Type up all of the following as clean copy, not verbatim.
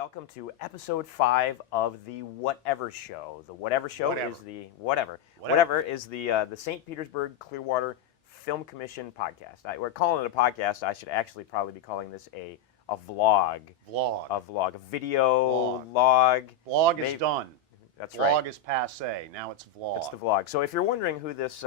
welcome to episode 5 of the Whatever Show. The Whatever Show is the Whatever is the St. Petersburg-Clearwater Film Commission podcast. We're calling it a podcast. I should actually probably be calling this a vlog. A video log. Vlog is done. That's right. Vlog is passé. Now it's vlog. It's the vlog. So if you're wondering who this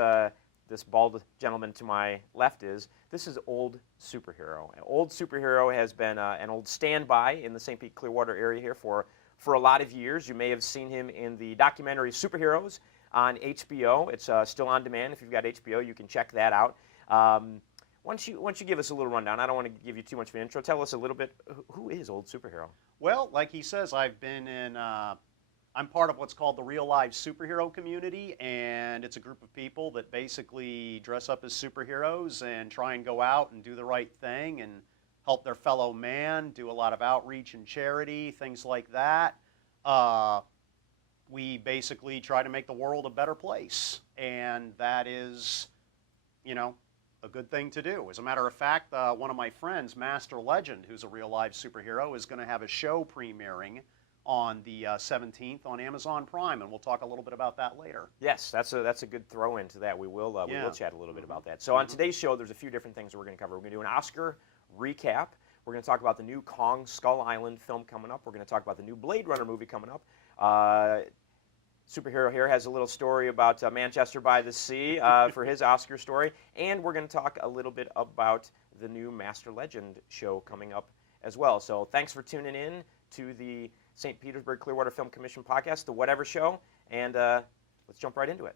this bald gentleman to my left is, this is Old Superhero. Old Superhero has been an old standby in the St. Pete-Clearwater area here for a lot of years. You may have seen him in the documentary Superheroes on HBO. It's still on demand. If you've got HBO, you can check that out. Why don't you give us a little rundown? I don't want to give you too much of an intro. Tell us a little bit, who is Old Superhero? Well, like he says, I've been in, I'm part of what's called the real life superhero community, and it's a group of people that basically dress up as superheroes and try and go out and do the right thing and help their fellow man, do a lot of outreach and charity, things like that. We basically try to make the world a better place, and that is, you know, a good thing to do. As a matter of fact, one of my friends, Master Legend, who's a real-life superhero, is going to have a show premiering on the 17th on Amazon Prime, and we'll talk a little bit about that later. Yes, that's a good throw into that. We will chat a little bit about that. So on today's show, there's a few different things that we're going to cover. We're going to do an Oscar recap. We're going to talk about the new Kong Skull Island film coming up. We're going to talk about the new Blade Runner movie coming up. Superhero here has a little story about Manchester by the Sea for his Oscar story, and we're going to talk a little bit about the new Master Legend show coming up as well. So thanks for tuning in to the St. Petersburg-Clearwater Film Commission podcast, the Whatever Show, and let's jump right into it.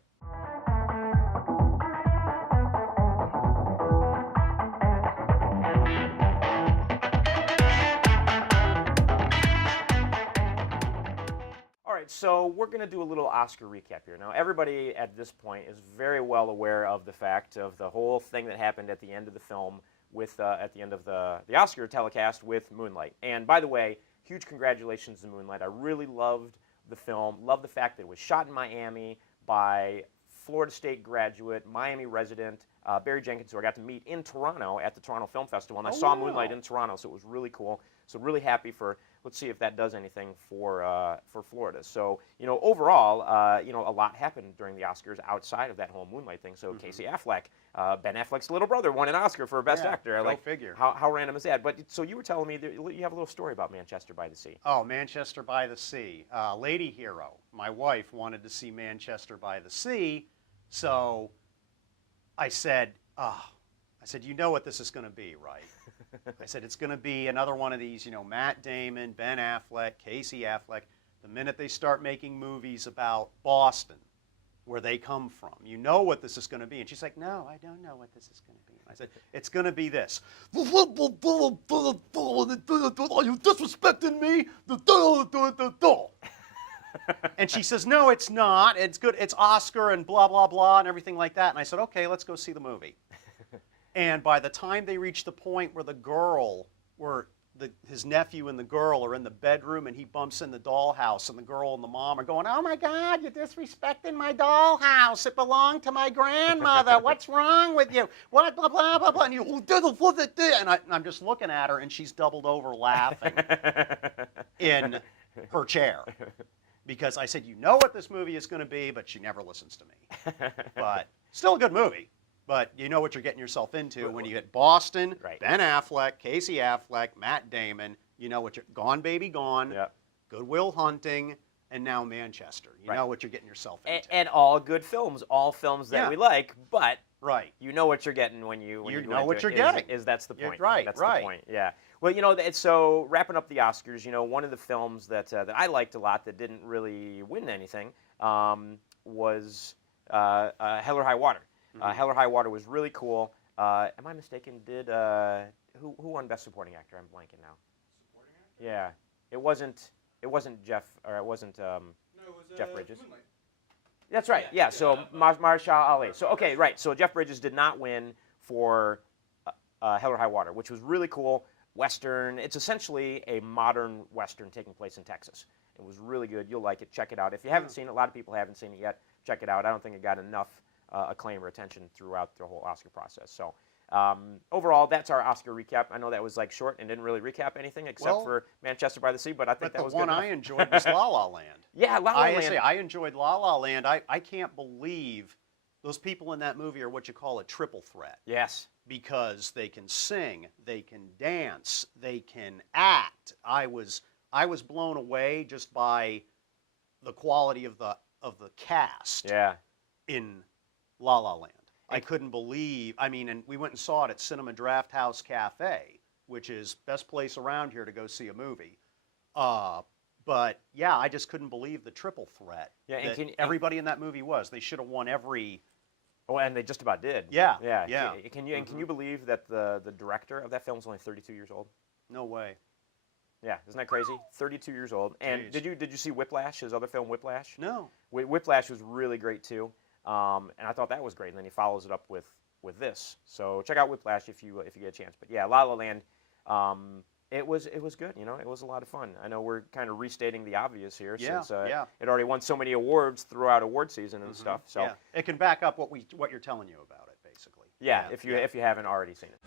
All right, so we're going to do a little Oscar recap here. Now, everybody at this point is very well aware of the fact of the whole thing that happened at the end of the film with at the end of the Oscar telecast with Moonlight. And by the way, huge congratulations to Moonlight. I really loved the film. Loved the fact that it was shot in Miami by Florida State graduate, Miami resident, Barry Jenkins, who I got to meet in Toronto at the Toronto Film Festival. And I saw Moonlight in Toronto, so it was really cool. So really happy for, let's see if that does anything for Florida. So, you know, overall, you know, a lot happened during the Oscars outside of that whole Moonlight thing. So Casey Affleck, Ben Affleck's little brother, won an Oscar for Best Actor. Go figure. How random is that? But so you were telling me that you have a little story about Manchester by the Sea. Oh, Manchester by the Sea. Lady hero. My wife wanted to see Manchester by the Sea, so I said, you know what this is going to be, right? I said, it's going to be another one of these, you know, Matt Damon, Ben Affleck, Casey Affleck. The minute they start making movies about Boston, where they come from, you know what this is going to be. And she's like, no, I don't know what this is going to be. And I said, it's going to be this. Are you disrespecting me? And she says, no, it's not. It's good. It's Oscar and blah, blah, blah, and everything like that. And I said, okay, let's go see the movie. And by the time they reach the point where the girl, his nephew and the girl are in the bedroom and he bumps in the dollhouse and the girl and the mom are going, oh my God, you're disrespecting my dollhouse. It belonged to my grandmother. What's wrong with you? What, blah, blah, blah, blah. And I'm just looking at her and she's doubled over laughing in her chair. Because I said, you know what this movie is going to be, but she never listens to me. But still a good movie. But you know what you're getting yourself into when you get Boston, Ben Affleck, Casey Affleck, Matt Damon. You know what you're Gone Baby Gone, Good Will Hunting, and now Manchester. You know what you're getting yourself into. And all good films, all films that we like. But you know what you're getting when you know what you're getting. That's the point. That's the point. Yeah. Well, you know, so wrapping up the Oscars, you know, one of the films that I liked a lot that didn't really win anything was Hell or High Water. Hell or High Water was really cool. Am I mistaken? Did who won Best Supporting Actor? I'm blanking now. Supporting actor? Yeah, it wasn't Jeff, or it wasn't No, it was, Jeff Bridges. Moonlight. That's right. Yeah. So Mahershala Ali. So okay, right. So Jeff Bridges did not win for Hell or High Water, which was really cool. Western. It's essentially a modern Western taking place in Texas. It was really good. You'll like it. Check it out. If you haven't seen it, a lot of people haven't seen it yet. Check it out. I don't think it got enough acclaim or attention throughout the whole Oscar process. So Overall, that's our Oscar recap. I know that was like short and didn't really recap anything except Well, for Manchester by the Sea, but I think But that was the one good I enough. enjoyed was La La Land. Yeah, La La I Land. say I enjoyed La La Land. I can't believe those people in that movie are what you call a triple threat. Yes. Because they can sing, they can dance, they can act. I was blown away just by the quality of the cast Yeah. in La La Land. I couldn't believe. I mean, and we went and saw it at Cinema Draft House Cafe, which is best place around here to go see a movie. But yeah, I just couldn't believe the triple threat that everybody in that movie was. They should have won every. Oh, and they just about did. Yeah. Yeah. Yeah. Can you believe that the director of that film is only 32 years old? No way. Yeah, isn't that crazy? 32 years old. And Jeez. did you see Whiplash? His other film, Whiplash? No. Whiplash was really great too, and I thought that was great. And then he follows it up with this. So check out Whiplash if you get a chance. But yeah, La La Land. It was good. You know, it was a lot of fun. I know we're kind of restating the obvious here since it already won so many awards throughout award season and stuff. So yeah. It can back up what you're telling you about it, basically. Yeah, if you haven't already seen it.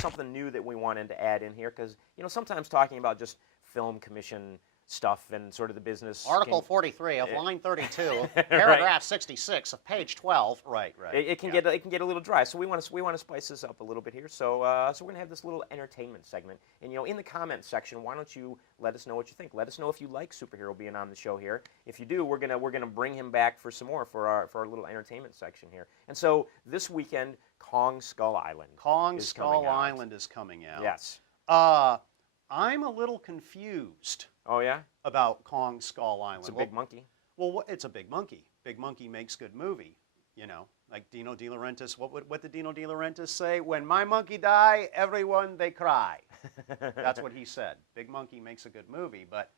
Something new that we wanted to add in here because sometimes talking about just film commission stuff and sort of the business. Article 43 of line 32, paragraph 66 of page 12. Right. It can get a little dry, so we want to spice this up a little bit here. So we're gonna have this little entertainment segment, and in the comments section, why don't you let us know what you think? Let us know if you like Superhero being on the show here. If you do, we're gonna bring him back for some more for our little entertainment section here. And so this weekend, Kong Skull Island. Kong Skull Island is coming out. Yes. I'm a little confused. Oh, yeah? About Kong Skull Island. It's a big monkey. Well, it's a big monkey. Big monkey makes good movie. Like Dino De Laurentiis. What did Dino De Laurentiis say? When my monkey die, everyone they cry. That's what he said. Big monkey makes a good movie. But,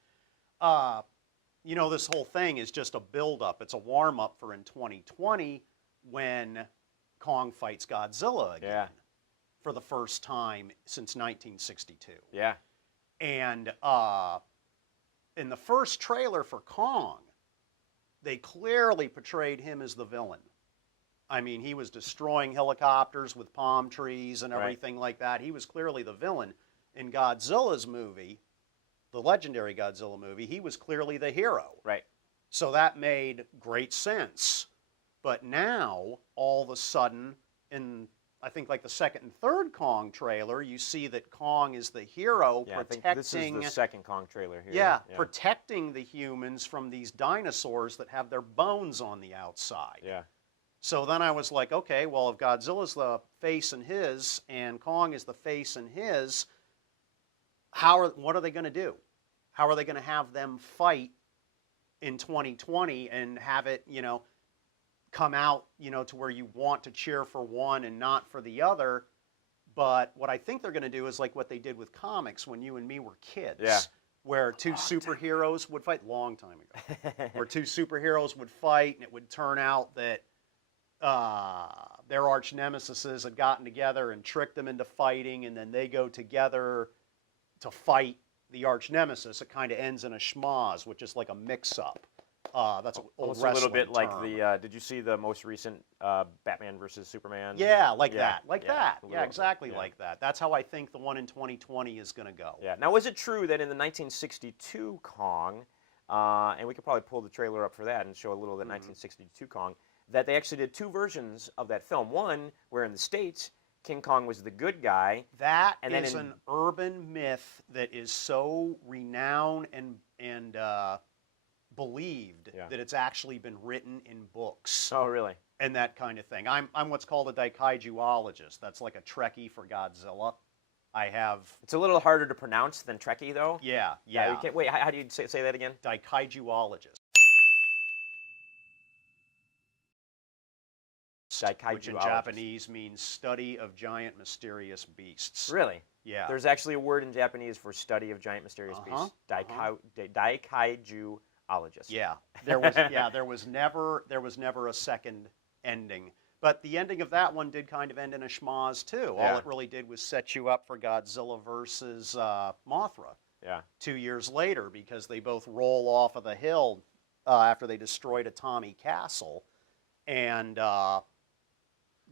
this whole thing is just a build-up. It's a warm-up for in 2020 when Kong fights Godzilla again. Yeah. For the first time since 1962. Yeah. And in the first trailer for Kong, they clearly portrayed him as the villain. I mean, he was destroying helicopters with palm trees and everything like that. He was clearly the villain. In Godzilla's movie, the legendary Godzilla movie, he was clearly the hero. Right. So that made great sense. But now, all of a sudden, in I think like the second and third Kong trailer, you see that Kong is the hero protecting. I think this is the second Kong trailer here. Yeah, protecting the humans from these dinosaurs that have their bones on the outside. Yeah. So then I was like, okay, well, if Godzilla's the face in his and Kong is the face in his, what are they going to do? How are they going to have them fight in 2020 and have it, come out, to where you want to cheer for one and not for the other? But what I think they're going to do is like what they did with comics when you and me were kids, where two superheroes would fight, long time ago, where two superheroes would fight, and it would turn out that their arch nemesis had gotten together and tricked them into fighting, and then they go together to fight the arch nemesis. It kind of ends in a schmoz, which is like a mix-up. That's almost a little bit like the. Did you see the most recent Batman versus Superman? Yeah, like that. Yeah, exactly yeah. like that. That's how I think the one in 2020 is going to go. Yeah. Now, is it true that in the 1962 Kong, and we could probably pull the trailer up for that and show a little of the 1962 Kong, that they actually did two versions of that film? One where in the States, King Kong was the good guy. That is an urban myth that is so renowned and believed that it's actually been written in books. Oh, really? And that kind of thing. I'm what's called a daikaijuologist. That's like a Trekkie for Godzilla. It's a little harder to pronounce than Trekkie, though. Yeah. Wait, how do you say that again? Daikaijuologist. Which in Japanese means study of giant mysterious beasts. Really? Yeah. There's actually a word in Japanese for study of giant mysterious beasts. Daikaijuologist. Yeah. There was never a second ending. But the ending of that one did kind of end in a schmoz too. Yeah. All it really did was set you up for Godzilla versus Mothra. Yeah. 2 years later, because they both roll off of the hill after they destroyed a Tommy Castle. and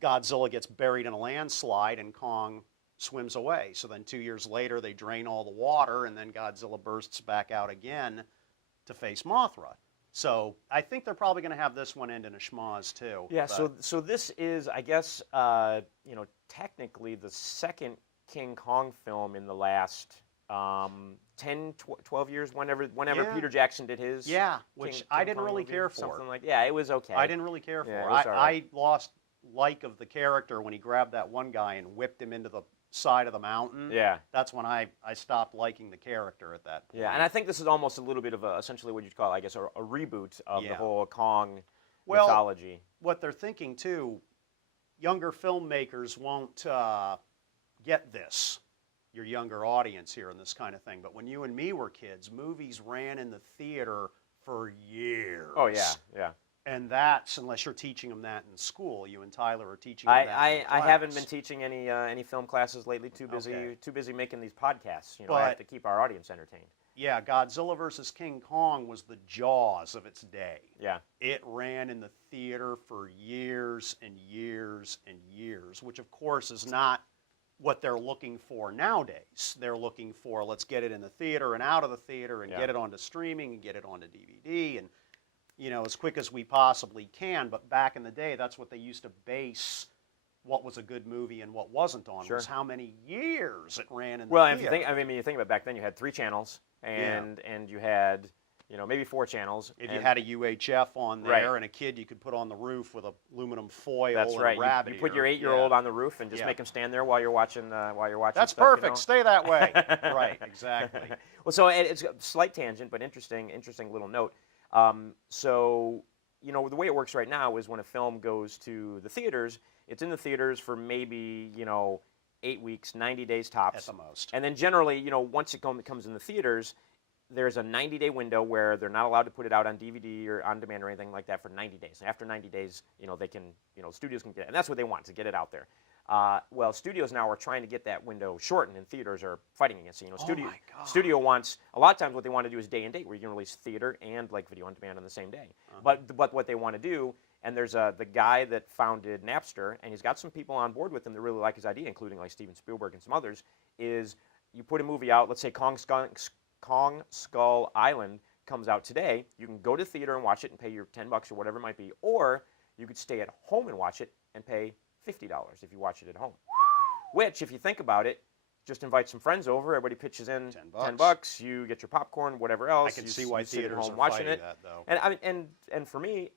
Godzilla gets buried in a landslide, and Kong swims away. So then 2 years later, they drain all the water, and then Godzilla bursts back out again to face Mothra. So I think they're probably going to have this one end in a schmoz too. Yeah. but- So this is, I guess, technically the second King Kong film in the last 10, 12 years. Whenever Yeah. Peter Jackson did his. yeah, which King I didn't Kong really movie, care for. Something like, yeah, it was okay. I didn't really care for Yeah, it. it was all right. I lost like of the character when he grabbed that one guy and whipped him into the side of the mountain. Yeah. That's when I stopped liking the character at that point. Yeah, and I think this is almost a little bit of essentially what you'd call, I guess, a reboot of the Yeah. whole Kong Well, mythology. what they're thinking too, younger filmmakers won't get this, your younger audience here and this kind of thing. But when you and me were kids, movies ran in the theater for years. Oh yeah, yeah. And that's, unless you're teaching them that in school, you and Tyler are teaching them that in I haven't class. been teaching any film classes lately. Too busy Okay. making these podcasts. I have But- to keep our audience entertained. Yeah, Godzilla versus King Kong was the Jaws of its day. Yeah. It ran in the theater for years and years and years, which of course is not what they're looking for nowadays. They're looking for, let's get it in the theater and out of the theater and Yeah. get it onto streaming and get it onto DVD and, as quick as we possibly can. But back in the day, that's what they used to base what was a good movie and what wasn't on, Sure. was how many years it ran in the Well, theater. and if you think about it, back then, you had 3 channels, and you had maybe 4 channels. If you and- had a UHF on there Right. and a kid you could put on the roof with aluminum foil That's and right. a rabbit You put your ear. 8-year-old Yeah. on the roof and just Yeah. make him stand there while you're watching. That's stuff, perfect. Stay that way. Right, exactly. Well, so it's a slight tangent, but interesting little note. So the way it works right now is when a film goes to the theaters, it's in the theaters for maybe 8 weeks, 90 days tops At the most. and then generally, once it comes in the theaters, there's a 90-day window where they're not allowed to put it out on DVD or on demand or anything like that for 90 days. And after 90 days, they can, studios can get it. And that's what they want, to get it out there. Well, studios now are trying to get that window shortened, and theaters are fighting against it. my God. Studio wants, a lot of times what they want to do is day and date, where you can release theater and like video on demand on the same day. But what they want to do, and there's the guy that founded Napster, and he's got some people on board with him that really like his idea, including like Steven Spielberg and some others, is you put a movie out, let's say Kong Skull Island comes out today, you can go to theater and watch it and pay your $10 or whatever it might be, or you could stay at home and watch it and pay $50 if you watch it at home. Which, if you think about it, just invite some friends over, everybody pitches in $10, you get your popcorn, whatever else. I can you see why sit at theaters home are watching fighting it. that, though. And for me,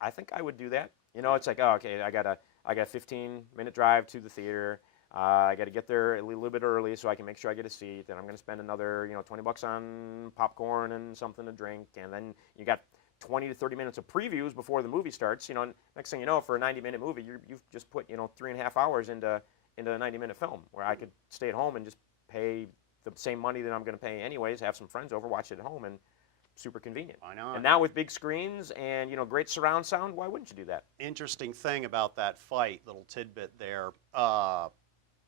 I think I would do that. It's like, oh, okay, I got a 15-minute drive to the theater. I got to get there a little bit early so I can make sure I get a seat. Then I'm going to spend another, $20 on popcorn and something to drink. And then you got 20 to 30 minutes of previews before the movie starts. Next thing you know, for a 90-minute movie, you've just put 3.5 hours into a 90-minute film, where I could stay at home and just pay the same money that I'm going to pay anyways, have some friends over, watch it at home, and super convenient. Why not? And now with big screens and great surround sound, why wouldn't you do that? Interesting thing about that fight, little tidbit there,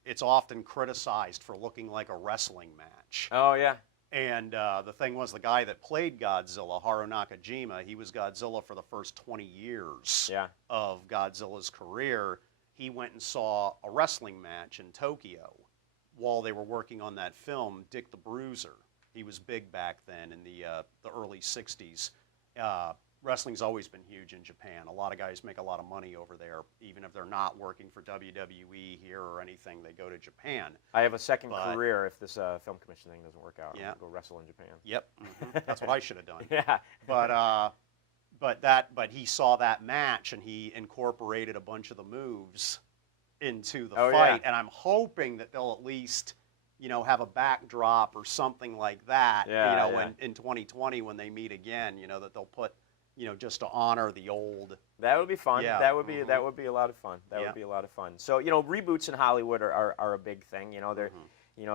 it's often criticized for looking like a wrestling match. Oh yeah. And the thing was, the guy that played Godzilla, Haru Nakajima, he was Godzilla for the first 20 years Yeah. of Godzilla's career. He went and saw a wrestling match in Tokyo while they were working on that film, Dick the Bruiser. He was big back then in the early 60s. Wrestling's always been huge in Japan. A lot of guys make a lot of money over there. Even if they're not working for WWE here or anything, they go to Japan. I have a second But- career if this film commission thing doesn't work out. Yeah. I'm gonna go wrestle in Japan. Yep, that's what I should have done. Yeah. But he saw that match and he incorporated a bunch of the moves into the Oh, fight, yeah. and I'm hoping that they'll at least have a backdrop or something like that. Yeah, yeah. When in 2020 when they meet again, that they'll put just to honor the old. That would be fun. Yeah. That would be a lot of fun. That Yeah. would be a lot of fun. So reboots in Hollywood are a big thing. They're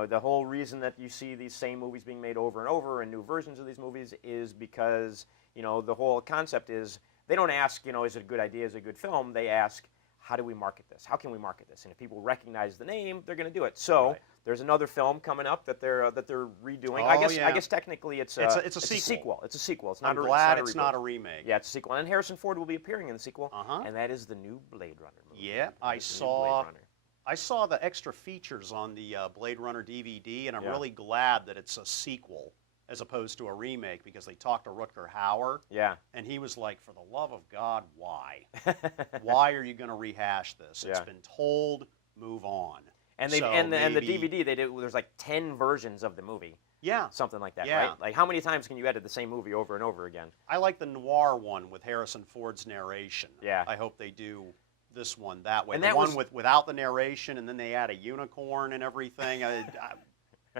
the whole reason that you see these same movies being made over and over and new versions of these movies is because the whole concept is they don't ask is it a good idea, is it a good film? They ask, how do we market this? How can we market this? And if people recognize the name, they're going to do it. So Right. There's another film coming up that they're redoing. Oh, I guess yeah. technically it's It's a a sequel. sequel. It's a sequel. It's not I'm a, glad it's it's not not a a reboot. remake. Yeah, it's a sequel, and Harrison Ford will be appearing in the sequel. Uh-huh. And that is the new Blade Runner movie. Yeah, That I is the new Blade saw. Runner. I saw the extra features on the Blade Runner DVD, and I'm Yeah. really glad that it's a sequel as opposed to a remake because they talked to Rutger Hauer, Yeah. and he was like, for the love of God, why? Why are you going to rehash this? It's Yeah. been told, move on. And they So and the maybe- DVD they did. There's like 10 versions of the movie, Yeah, something like that, Yeah. right? Like how many times can you edit the same movie over and over again? I like the noir one with Harrison Ford's narration. Yeah. I hope they do this one that way. And the that one was- without the narration, and then they add a unicorn and everything.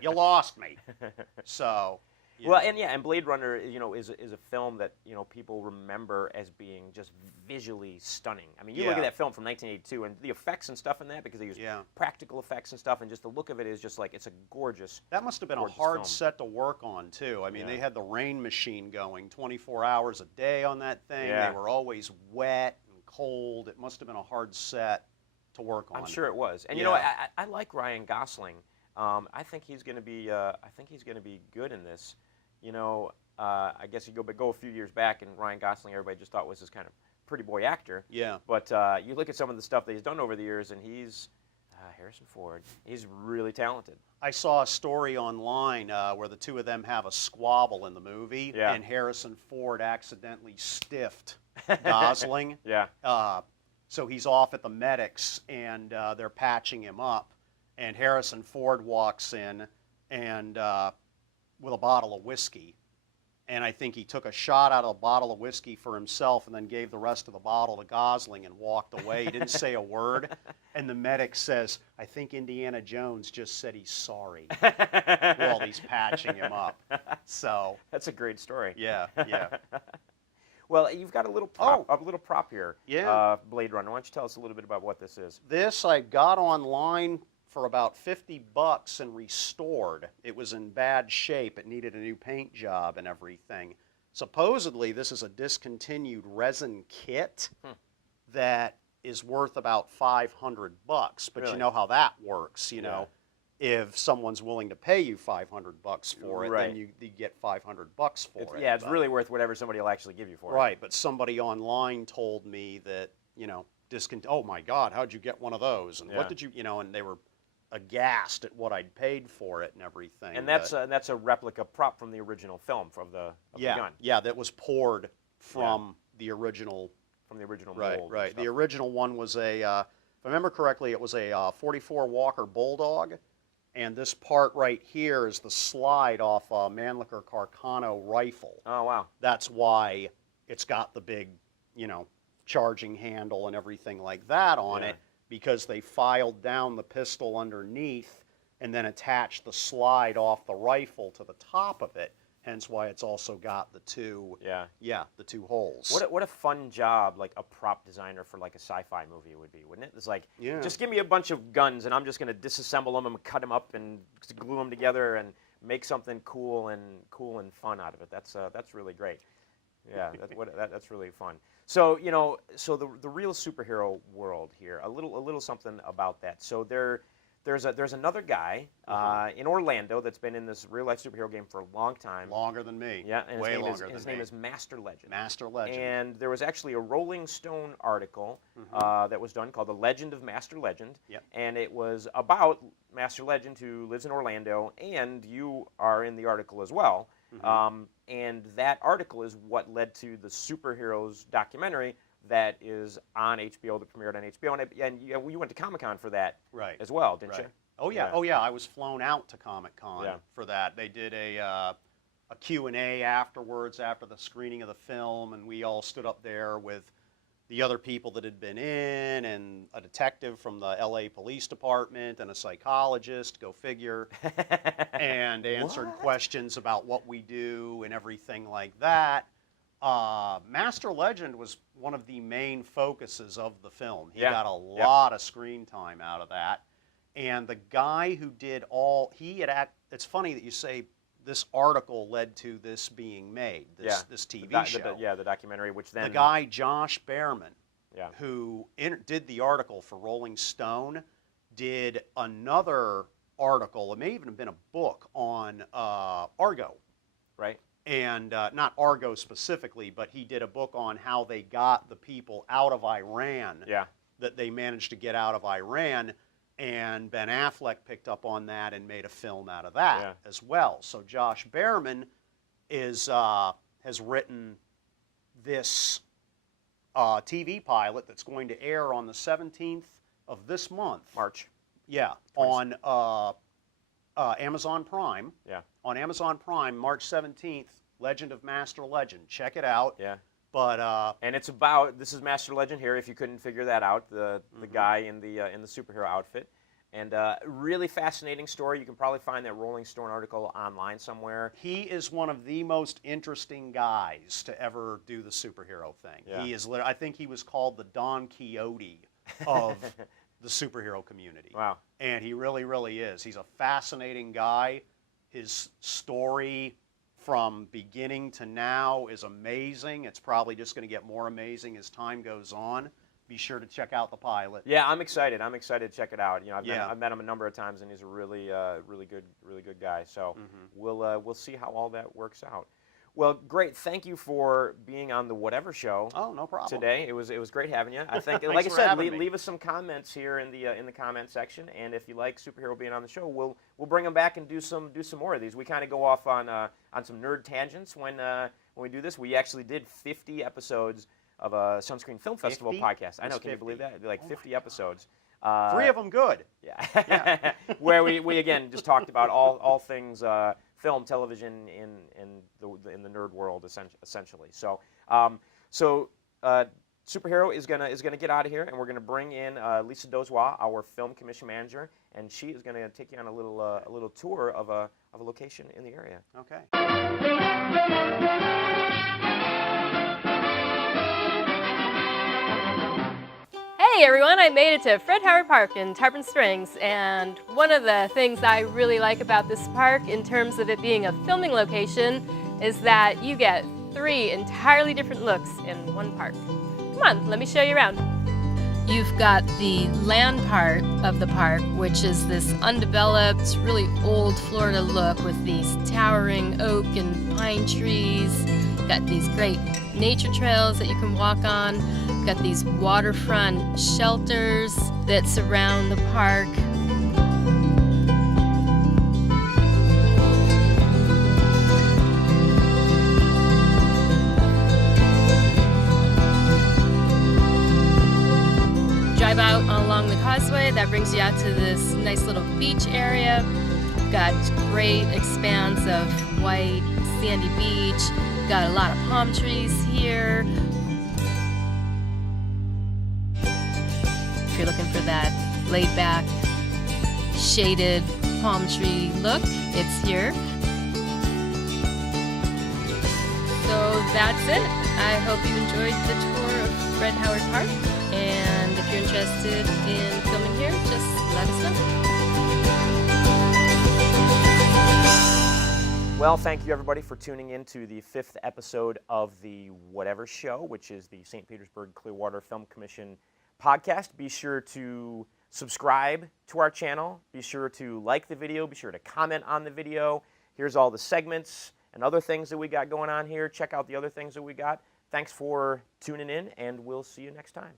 You lost me. So. you Well, know. and Blade Runner, is a film that people remember as being just visually stunning. I mean, you look at Yeah. that film from 1982, and the effects and stuff in that, because they use Yeah. practical effects and stuff, and just the look of it is just like it's a gorgeous. That must have been a gorgeous hard film. set to work on, too. I mean, Yeah. they had the rain machine going 24 hours a day on that thing. Yeah. They were always wet and cold. It must have been a hard set to work on. I'm sure it was, and Yeah. I like Ryan Gosling. I think he's going to be. I think he's going to be good in this. I guess you go a few years back, and Ryan Gosling, everybody just thought was this kind of pretty boy actor. Yeah. But you look at some of the stuff that he's done over the years, and he's Harrison Ford. He's really talented. I saw a story online where the two of them have a squabble in the movie, Yeah. and Harrison Ford accidentally stiffed Gosling. Yeah. So he's off at the medics, and they're patching him up, and Harrison Ford walks in and with a bottle of whiskey, and I think he took a shot out of a bottle of whiskey for himself and then gave the rest of the bottle to Gosling and walked away. He didn't say a word, and the medic says, I think Indiana Jones just said he's sorry while he's patching him up. So, That's a great story. yeah. Well, you've got a little prop here. Yeah. Blade Runner. Why don't you tell us a little bit about what this is? This I got online for about $50 and restored. It was in bad shape. It needed a new paint job and everything. Supposedly, this is a discontinued resin kit that is worth about $500. But Really? you know how that works, you know. If someone's willing to pay you $500 for it, Right. then you get $500 for it. Yeah, it's But- really worth whatever somebody will actually give you for it. Right, but somebody online told me that, oh my God, how'd you get one of those? And Yeah. what did you, and they were aghast at what I'd paid for it and everything. And that's a replica prop from the original film of the gun. Yeah, that was poured from the original. From the original Right, mold. right. and The stuff. original one was if I remember correctly, it was a 44 Walker Bulldog. And this part right here is the slide off a Mannlicher Carcano rifle. Oh, wow. That's why it's got the big, charging handle and everything like that on Yeah. it, because they filed down the pistol underneath and then attached the slide off the rifle to the top of it. Hence why it's also got the two, the two holes. What a fun job, like a prop designer for like a sci-fi movie would be, wouldn't it? It's like, Yeah. just give me a bunch of guns and I'm just going to disassemble them and cut them up and glue them together and make something cool and fun out of it. That's really great. Yeah, that's really fun. So the real superhero world here, a little something about that. So there's another guy in Orlando that's been in this real life superhero game for a long time. Longer than me. Yeah, and way his longer than his me. name is Master Legend. Master Legend. And there was actually a Rolling Stone article that was done called "The Legend of Master Legend," Yep. and it was about Master Legend, who lives in Orlando, and you are in the article as well. And that article is what led to the superheroes documentary that is on HBO, that premiered on HBO, and you went to Comic-Con for that Right. as well, didn't Right. you? Oh yeah. Yeah. Oh yeah. I was flown out to Comic-Con Yeah. for that. They did a Q&A afterwards, after the screening of the film, and we all stood up there with the other people that had been in, and a detective from the LA Police Department, and a psychologist, go figure, and answered What? questions about what we do and everything like that. Master Legend was one of the main focuses of the film. He Yeah. got a lot of screen time out of that. And the guy who did it's funny that you say this article led to this being made, this TV show. The documentary, which then The guy, Josh Behrman, Yeah. who did the article for Rolling Stone, did another article. It may even have been a book on Argo. Right. And not Argo specifically, but he did a book on how they got the people out of Iran. Yeah. That they managed to get out of Iran. And Ben Affleck picked up on that and made a film out of that as well. So Josh Behrman has written this TV pilot that's going to air on the 17th of this month. March. Yeah, on Amazon Prime. Yeah. On Amazon Prime, March 17th, Legend of Master Legend. Check it out. Yeah. But and it's about, this is Master Legend here, if you couldn't figure that out, the guy in the superhero outfit. And really fascinating story. You can probably find that Rolling Stone article online somewhere. He is one of the most interesting guys to ever do the superhero thing. Yeah. He is. I think he was called the Don Quixote of the superhero community. Wow. And he really, really is. He's a fascinating guy. His story from beginning to now is amazing. It's probably just going to get more amazing as time goes on. Be sure to check out the pilot. Yeah, I'm excited. I'm excited to check it out. You know, Yeah. I've met him a number of times, and he's a really good guy. So we'll see how all that works out. Well, great. Thank you for being on the Whatever Show. Oh, no problem. Today it was great having you. I think, Thanks like I for said, having me. leave us some comments here in the comment section, and if you like superhero being on the show, we'll bring them back and do some more of these. We kind of go off on some nerd tangents when we do this. We actually did 50 episodes of a Sunscreen Film Festival 50? podcast. I know, It's can you 50. believe that? Like 50 episodes. 3 of them good. Yeah. Where we again just talked about all things film, television in the nerd world essentially. So Superhero is gonna get out of here, and we're gonna bring in Lisa Dozois, our film commission manager, and she is gonna take you on a little tour of a location in the area. Okay. Hey everyone, I made it to Fred Howard Park in Tarpon Springs, and one of the things I really like about this park in terms of it being a filming location is that you get 3 entirely different looks in one park. Come on, let me show you around. You've got the land part of the park, which is this undeveloped, really old Florida look with these towering oak and pine trees. Got these great nature trails that you can walk on. Got these waterfront shelters that surround the park. Drive out along the causeway, that brings you out to this nice little beach area. Got great expanse of white sandy beach. Got a lot of palm trees here. If you're looking for that laid back, shaded palm tree look, it's here. So that's it. I hope you enjoyed the tour of Fred Howard Park. And if you're interested in filming here, just let us know. Well, thank you everybody for tuning in to the 5th episode of the Whatever Show, which is the St. Petersburg-Clearwater Film Commission podcast. Be sure to subscribe to our channel. Be sure to like the video. Be sure to comment on the video. Here's all the segments and other things that we got going on here. Check out the other things that we got. Thanks for tuning in, and we'll see you next time.